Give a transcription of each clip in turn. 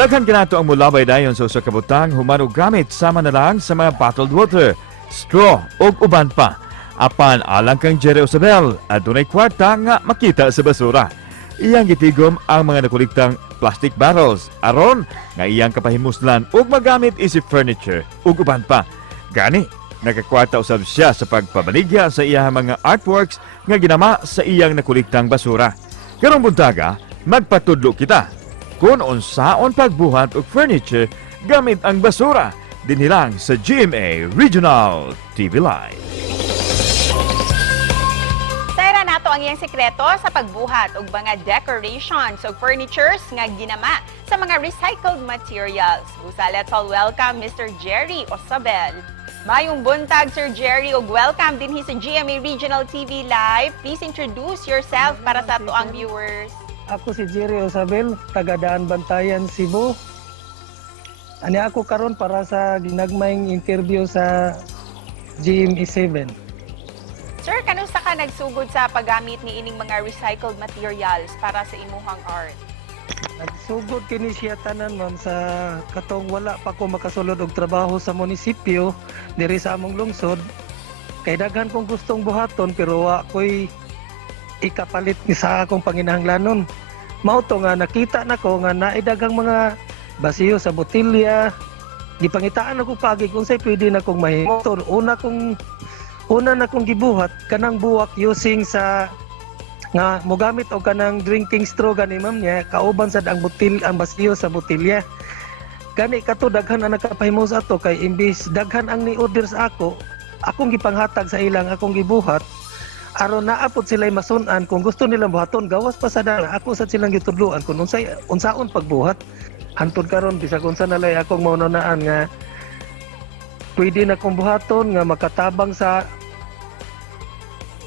Daghan kinato ang mulabay dayon sa usa ka butang human og gamit sama na lang sa mga bottled water, straw ug uban pa. Apan alang kang Jerry Osabel, adunay kwarta nga makita sa basura. Iyang gitigom ang mga nakuliktang plastic barrels aron nga iyang kapahimuslan ug magamit isip furniture ug uban pa. Gani, nakakwarta usab siya sa pagpabaligya sa iyang mga artworks nga ginama sa iyang nakuliktang basura. Karong buntaga, magpatudlo kita kung unsaon pagbuhat og furniture gamit ang basura dinhilang sa GMA Regional TV Live. Sayra nato ang iyang sekreto sa pagbuhat og mga decorations ug furnitures nga ginama sa mga recycled materials. Busa, let's all welcome Mr. Jerry Osabel. Mayong buntag, Sir Jerry, ug welcome dinhi sa GMA Regional TV Live. Please introduce yourself para sa ato viewers. Ako si Jerry Osabel, taga Daan Bantayan, Cebu. Ani ako karon para sa ginagmayng interview sa GMA7. Sir, kanusta ka nagsugod sa paggamit ni ining mga recycled materials para sa imuhang art? Nagsugod kini siya tanan ma'am sa katong wala pa ko makasulod og trabaho sa munisipyo diri sa among lungsod. Kay daghan kong gustong buhaton pero wa ko'y ikapalit ni sa akong panginahanglanon. Mao to nga nakita nako nga naidaghang mga basiyo sa botilya. Gipangitaan ako pagi kung say pwede na kong mahimo. Una na kong gibuhat kanang buwak using sa nga mogamit og kanang drinking straw gani ma'am niya kauban sad ang basiyo sa botilya. Gani kato daghan ang nakapahimo sa ato kay imbis daghan ang ni-order sa ako, akong gipanghatag sa ilang akong gibuhat. Aron naapod sila'y masunan kung gusto nilang buhaton gawas pa sa dala ako sa silang gitudluan kung unsaon pagbuhat. Hantod karon bisag unsa nalay akong maunanaan nga pwede na kong buhaton nga makatabang sa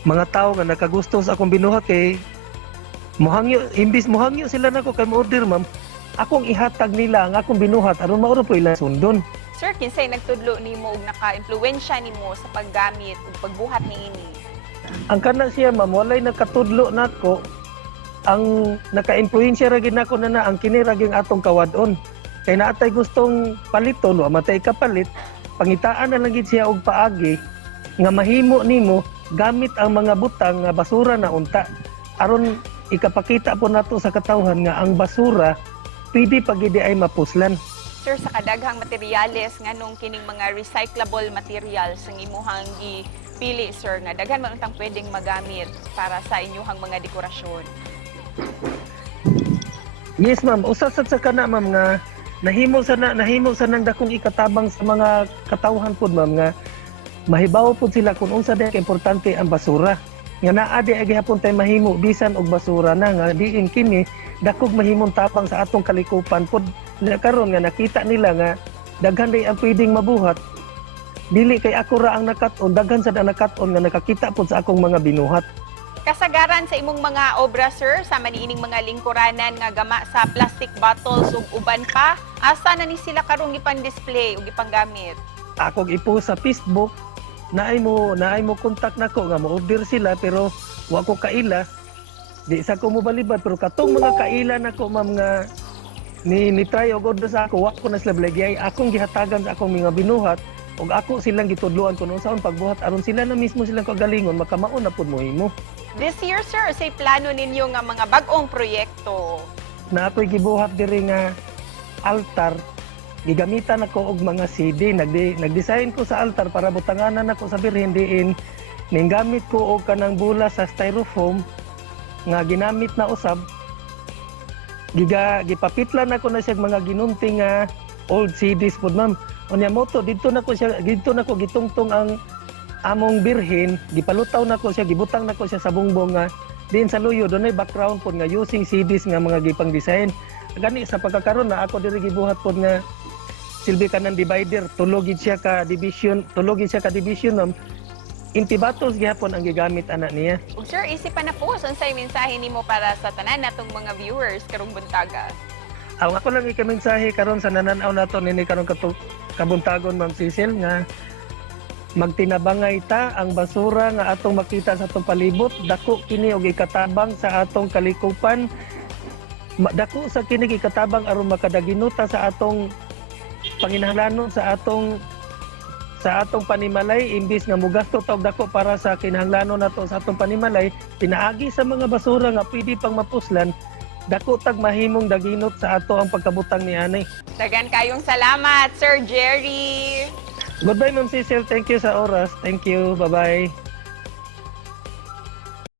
mga tao nga nakagusto sa akong binuhat kay imbis mohangyo sila nako kay mo-order ma'am, akong ihatag nila ang akong binuhat aron mauro po ilang sundon. Sir, kinsay nagtudlo nimo ug naka-impluwensya nimo sa paggamit ug pagbuhat niini? Ang kana siya ma'am, walay nakatudlo nako. Ang naka-influensya ra gid nako na ang kini ra gyud atong kawadon. Kay naatay gustong paliton wa matay kapalit, pangitaan na lang gid siya og paagi nga mahimo nimo gamit ang mga butang nga basura na unta. Aron ikapakita po nato sa katawhan nga ang basura pwede pa gid ay mapuslan. Sir, sa kadaghang materyales nganong kining mga recyclable materials ang imuhang gipili, sir, nga daghan man untang pwedeng magamit para sa inyuhang mga dekorasyon? Yes ma'am, usasad sa kana ma'am nga nahimo sa nang dakong ikatabang sa mga katawhan pod ma'am nga mahibaw pod sila kung unsa day importante ang basura. Nga naa di ay gihapon tay mahimo bisan og basura na nga diin kini dakog mahimong tapang sa atong kalikupan pod karon nga nakita nila nga daghan day ang pwedeng mabuhat. Dili kay ako ra ang nakat-on, daghan sad ang nakat-on nga nakakita pod sa akong mga binuhat. Kasagaran sa imong mga obra, sir, sama niining mga lingkuranan nga gama sa plastic bottles ug uban pa, asa na ni sila karong ipang-display ug ipanggamit? Akong ipost sa Facebook, naay mo contact nako nga mo-order sila pero wa ko kaila. Di sa ko mo balibad pero katong mga kaila nako ma'am nga ni try og order sa ako, wa ko na sila blagyay. Akong gihatagan sa akong mga binuhat ug ako silang gitudloan kung unsaon pagbuhat aron sila na mismo silang kagalingon makamaon na pud mohimo. This year, sir, say plano ninyo nga mga bag-ong proyekto? Na ako'y gibuhat diri nga altar, gigamitan ako og mga CD. Nagdesign ko sa altar para butanganan ako sa birhen diin. Ninggamit ko og kanang bula sa styrofoam nga ginamit na usab. Gipapitlan ako na siya mga ginunting nga old CDs pod ma'am. Unya moto dito nako gitungtong ang among birhen, gipalutaw nako siya, gibutang nako siya sa bungbong nga din sa luyo dunay background pod nga using CDs nga mga gipang design. Gani sa pagkakaroon na ako diri gibuhat pod nga silbi kanang divider, tulogid siya ka division ma'am. Inti bottles gihapon ang gigamit ana niya. Ug sir, isip pa na po unsay mensahe nimo para sa tanan natong mga viewers karong buntaga? Ang ako lang ika-mensahe karon sa nananaw nato nini karong kabuntagon ma'am Cecil nga magtinabangay ta ang basura nga atong makita sa atong palibot, dako kini og ikatabang sa atong kalikupan. dako sa kini katabang aron makadaginuta sa atong panginahanglanon sa atong panimalay imbis nga mugasto tawag dako para sa kinahanglanon nato sa atong panimalay pinaagi sa mga basura nga pwede pang mapuslan dako tag mahimong daginot sa ato ang pagkabutang niani. Dagan kayong salamat, Sir Jerry. Goodbye Ma'am Cecil, thank you sa oras. Thank you. Bye-bye.